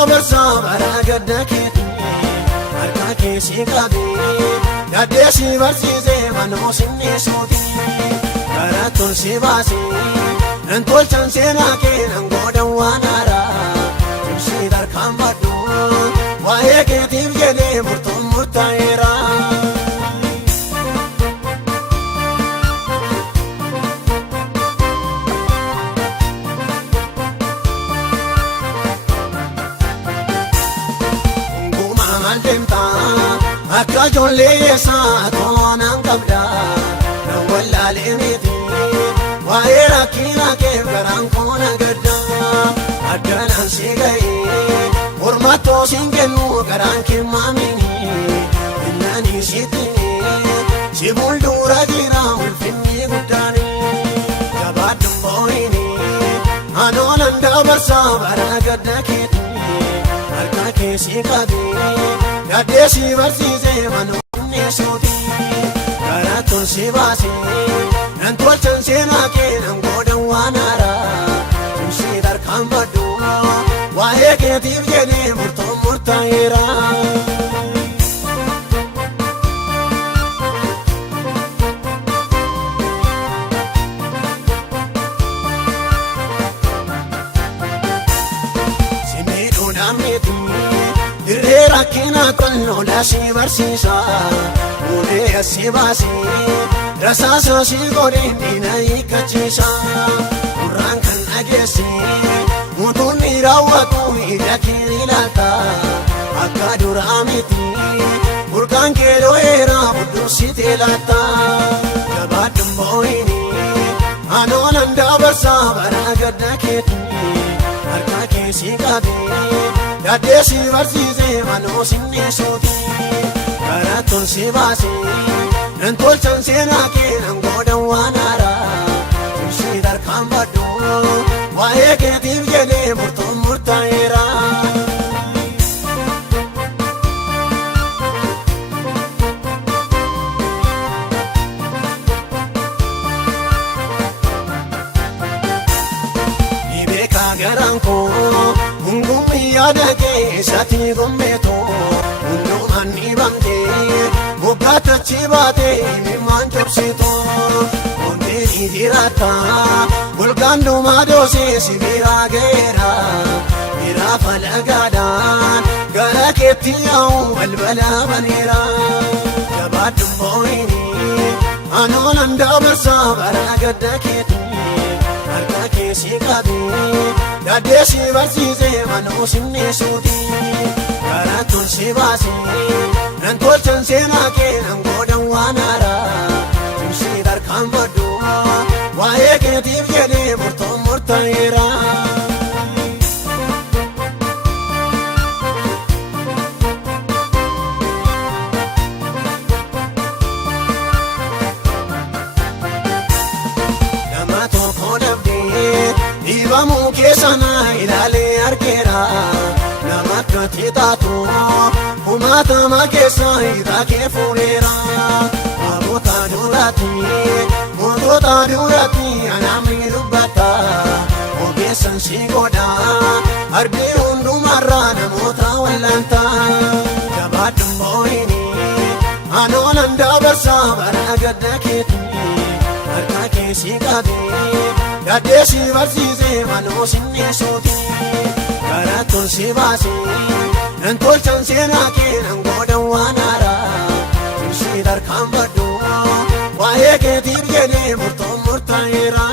dabarsaa bara gadda keetti harka keessi qabee gaddeessi barsiisee manoo sinneessuuti karattuun si baasee nan tolchan seenaa kee nan goodan waan haaraa cimsii tarkaan badhu waa'ee keetiif jedhee murtoon murtaa'eera. Akka ijoollee eessaa toonaan qabda nan wallaalee miti waa'ee rakkina keef garaan koona gadda addanaan si ga'ee mormattoo siin kennu garaan kee maamini innanii sitti si fuuldura jira ulfinni guddaani jabaadduun boo'ini anoonan dabarsaa bara gadda keetti harka keessi qabee gaddeessi barsiisee manoo sinneessuuti karattuun si baasee nan tolchan seenaa kee nan goodan waan haaraa cimsii tarkaan badhu waa'ee keetiif jedhee murtoon murtaa'eera. Dirree rakkina qolloodhaa si barsiisa ulee asii baasee rasaasa si godhee diina hiikkachiisa gurraan kan dhageesse mutuunni raawwatu ija kee ilaalta akka duraa miti burqaan kee dho'eera budduursitee laatta jabaadduun boo'ini anoonan dabarsaa bara gadda keetti harka keessi qabee gaddeessi barsiisee manoo sinneessuuti karattuun si baasee nan tolchan seenaa kee nan goodan waan haaraa cimsii tarkaan badhu waa'ee keetiif jedhee murtoon murtaa'eera. Ni beekaa garaan koo yaada keessatti gommeetoo hundumaan ni bamtee moggaatachi baatee himimmaan cobsitoo hundee ni jiraata golgaan dhumaa doosee si biraa ga'eera biraa falagaadhaan gara keetti yaa'u balbala baneera jabaadduun boo'ini anoonan dabarsaa bara gadda keetti harka keessi qabee gaddeessi barsiisee manoo sinneessuuti karattuun si baasee nan tolchan seenaa kee nan goodan waan haaraa cimsii tarkaan badhu waa'ee keetiif jedhee murtoon murtaa'eera. Dhiibamuu keessanaa ilaalee argeera nama akkati taatu humaatama keessaa hiitaa kee fuudheera aboota duratti anaamni dubbata ogeessan si godha arbii hundumarraa namoota wallaanta jabaadduun boo'ini anoonan dabarsaa bara gadda keetti harka keessi qabee gaddeessi barsiisee manoo sinneessuuti karattuun si baasee nan tolchan seenaa kee nan goodan waan haaraa cimsii tarkaan badhu waa'ee keetiif jedhee murtoon murtaa'eera.